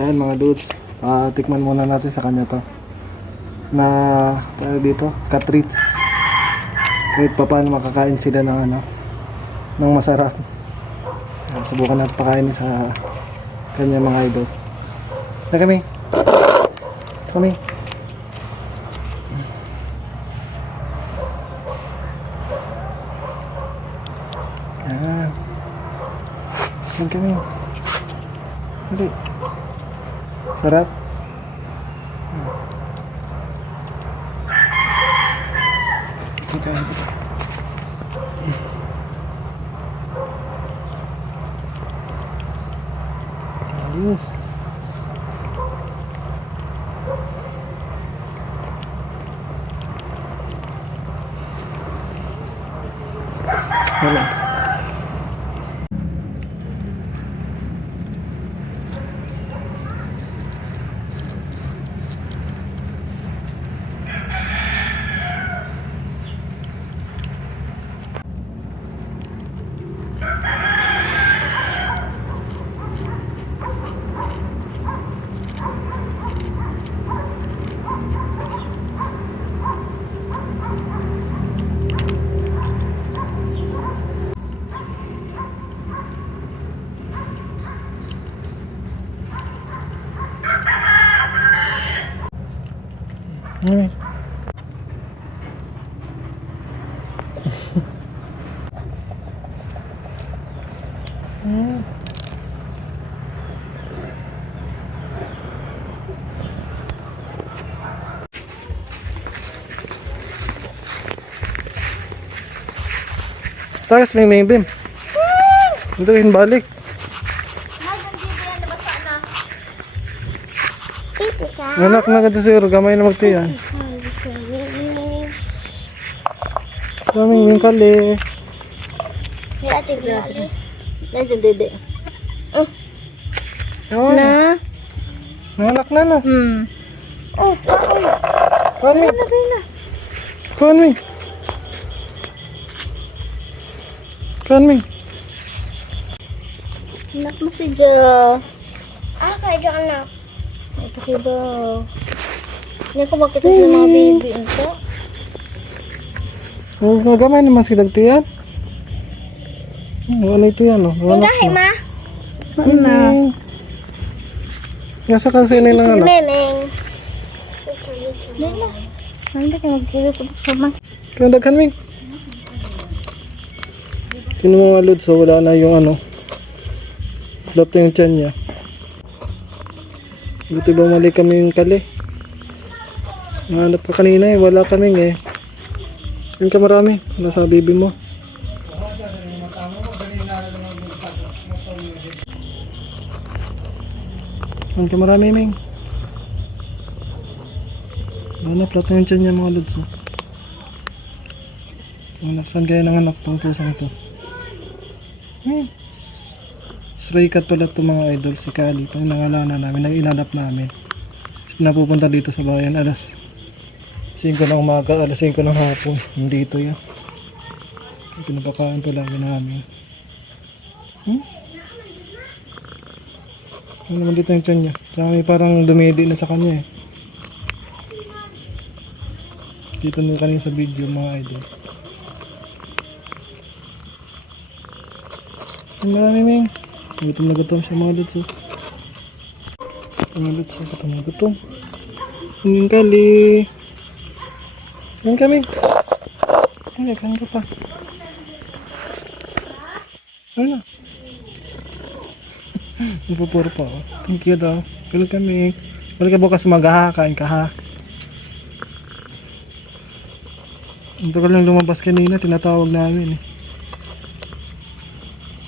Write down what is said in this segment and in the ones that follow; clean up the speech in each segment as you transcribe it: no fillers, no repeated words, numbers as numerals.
Ayan mga dudes, tikman muna natin sa kanya to na tayo dito, cat-treats. Kahit pa paano makakain sila ng ano, ng masarap. Ayan, subukan natin pakainin sa kanya mga idol. Na kami. Kami. Ayan. Ayan kami. Hindi. Sarap. Okay. Ayos. Wala. Hmm. Hmm. Takas may bim. Ito rin balik. Anak na ka sir, gamay na magtiyan. Daming yung kali. Dede. Na? Anak na na. Oh, Kani? na. Kani? Kani? Anak mo si Jo. Kaya dyan anak. Ito kiba. Hindi ko makita sa mga baby ito. Gamay naman si Dagtiyan. Ano ito yan, oh. Gahi ma. Ano? Nasa kasi nila ano. Neneng. Nila. Hindi ka magkili ko sa mga. Kaya daghan mi. Sino mga lods, so wala na yung ano. Lapto yung tiyan niya. Buti bumalik kami yung kali. Nahanap ka kanina eh, wala kaming eh. Yun ka marami, nasa baby mo. Yun ka marami, Ming. Hanap lahat yung tiyan niya mga lods. Oh. Hanap, saan kaya nanganak tong pusang ito? Stray cat pala ito mga idol, si Kali. Pang nangalanan namin, nang-inanap namin. Napupunta dito sa bayan, alas 5 ng umaga, alas 5 ng hapon. Dito yan. Pinapakaan palagi namin. Ano naman dito yung tiyan niya? May parang dumidi na sa kanya eh. Dito nyo kanina sa video mga idol. Ang marami Ming. Gutom na gutom siya mga lods. Mga lods, gutom na gutom. Ang Kali. Yan kami. Ay, kain ka pa. Ano? Napupuro pa ako. Thank you daw. Kailan kami. Balik ka bukas magaha. Kain ka ha. Ang tagal lang lumabas kanina. Tinatawag namin eh.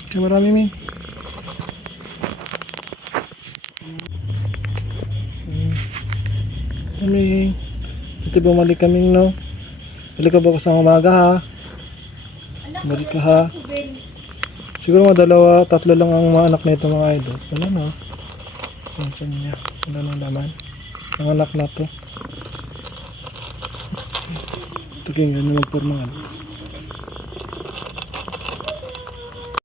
Kaya marami Ming. Kami. Ito bumalik kami no. Balik ka bukas ng umaga ha. Balik ka ha. Siguro mga 2, 3 lang ang mga anak nito mga idol. Wala na. Pansin niya. Wala na naman. Ang anak na to. Ito kaya nga naman po mga